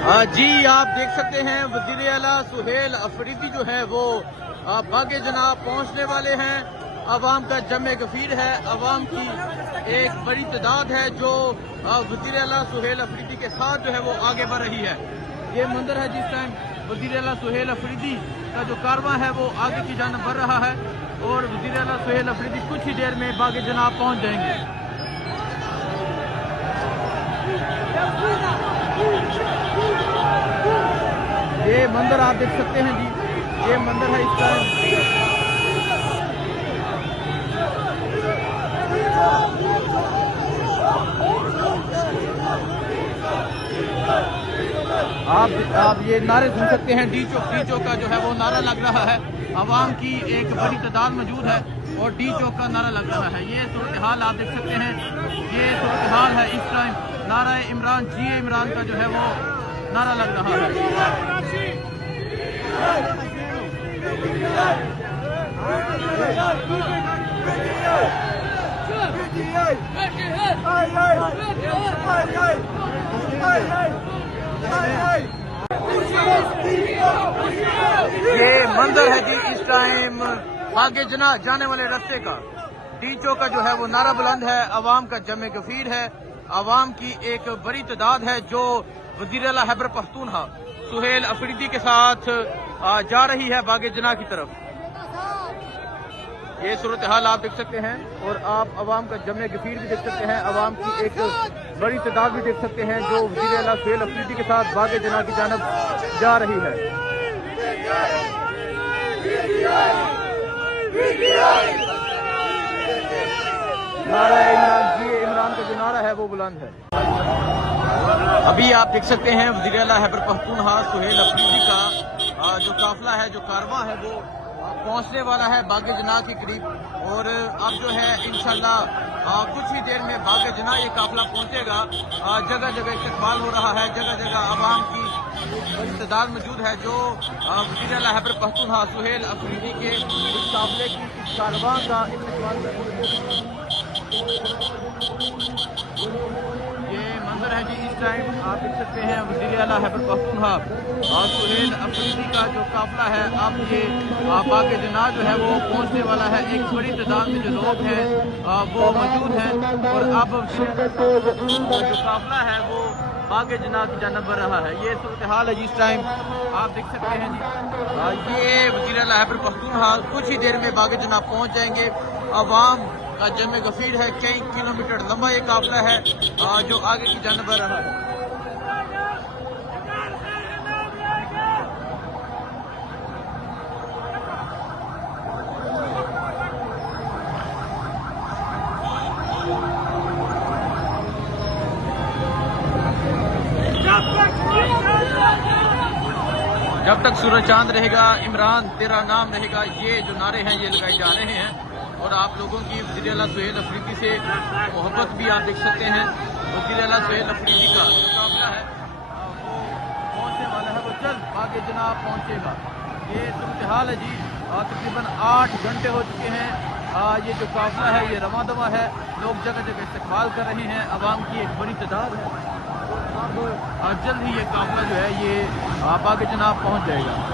جی آپ دیکھ سکتے ہیں وزیر اعلیٰ سہیل افریدی جو ہے وہ باغ جناب پہنچنے والے ہیں۔ عوام کا جمع گفیر ہے، عوام کی ایک بڑی تعداد ہے جو وزیر اعلیٰ سہیل افریدی کے ساتھ جو ہے وہ آگے بڑھ رہی ہے۔ یہ منظر ہے جس ٹائم وزیر اعلیٰ سہیل افریدی کا جو کارواں ہے وہ آگے کی جانب بڑھ رہا ہے اور وزیر اعلیٰ سہیل افریدی کچھ ہی دیر میں باغ جناب پہنچ جائیں گے۔ یہ منظر آپ دیکھ سکتے ہیں جی، یہ منظر ہے اس ٹائم۔ آپ یہ نعرے سن سکتے ہیں، ڈی چوک کا جو ہے وہ نعرہ لگ رہا ہے، عوام کی ایک بڑی تعداد موجود ہے اور ڈی چوک کا نعرہ لگ رہا ہے۔ یہ صورتحال آپ دیکھ سکتے ہیں، یہ صورتحال ہے اس ٹائم۔ نعرہ عمران جی عمران کا جو ہے وہ نعرہ لگ رہا ہے۔ یہ منظر ہے جی اس ٹائم آگے جانے والے راستے کا، ڈی چوک کا جو ہے وہ نعرہ بلند ہے، عوام کا جمع گفیر ہے، عوام کی ایک بڑی تعداد ہے جو وزیر اعلیٰ خیبر پختونخوا سہیل افریدی کے ساتھ جا رہی ہے باغ جناح کی طرف۔ یہ صورتحال آپ دیکھ سکتے ہیں اور آپ عوام کا جمع گفیر بھی دیکھ سکتے ہیں، عوام کی ایک بڑی تعداد بھی دیکھ سکتے ہیں جو وزیر اعلیٰ سہیل افریدی کے ساتھ باغ جناح کی جانب جا رہی ہے۔ نعرہ عمران جی عمران کا جو نعرہ ہے وہ بلند ہے۔ ابھی آپ دیکھ سکتے ہیں وزیر اعلیٰ خیبر پختونخوا سہیل افریدی کا جو قافلہ ہے، جو کارواں ہے وہ پہنچنے والا ہے باغ جناح کے قریب، اور اب جو ہے انشاءاللہ کچھ ہی دیر میں باغ جناح یہ قافلہ پہنچے گا۔ جگہ جگہ استقبال ہو رہا ہے، جگہ جگہ عوام کی بڑی تعداد موجود ہے جو وزیر اعلیٰ خیبر پختونخوا سہیل افریدی کے اس قافلے کی اس کارواں کا استقبال کر رہی ہے۔ یہ منظر ہے جی اس ٹائم آپ دیکھ سکتے ہیں وزیر اعلیٰ خیبر پختونخوا سہیل افریدی کا جو قافلہ ہے، اب یہ باغ جناح جو ہے وہ پہنچنے والا ہے۔ ایک بڑی تعداد میں جو لوگ ہیں وہ موجود ہیں اور اب جو قافلہ ہے وہ باغ جناح کی جانب بڑھ رہا ہے۔ یہ صورتحال ہے جی اس ٹائم آپ دیکھ سکتے ہیں جی، یہ وزیر اعلیٰ خیبر پختونخوا کچھ ہی دیر میں باغ جناح پہنچ جائیں گے۔ عوام کا جمع گفیر ہے، کئی کلومیٹر لمبا یہ قافلہ ہے جو آگے کی جانب بڑھ رہا ہے۔ جب تک سورج چاند رہے گا، عمران تیرا نام رہے گا، یہ جو نعرے ہیں یہ لگائے جا رہے ہیں اور آپ لوگوں کی وزیر اعلیٰ سہیل افریدی سے محبت بھی آپ دیکھ سکتے ہیں۔ وزیر اعلیٰ سہیل افریدی کا جو قافلہ ہے وہ پہنچنے والا ہے، وہ جلد باغ جناح پہنچے گا۔ یہ صورتحال ہے جی، تقریباً 8 گھنٹے ہو چکے ہیں، یہ جو قافلہ ہے یہ رواں دواں ہے، لوگ جگہ جگہ استقبال کر رہے ہیں، عوام کی ایک بڑی تعداد ہے۔ اب جلد ہی یہ قافلہ جو ہے یہ باغ جناح پہنچ جائے گا۔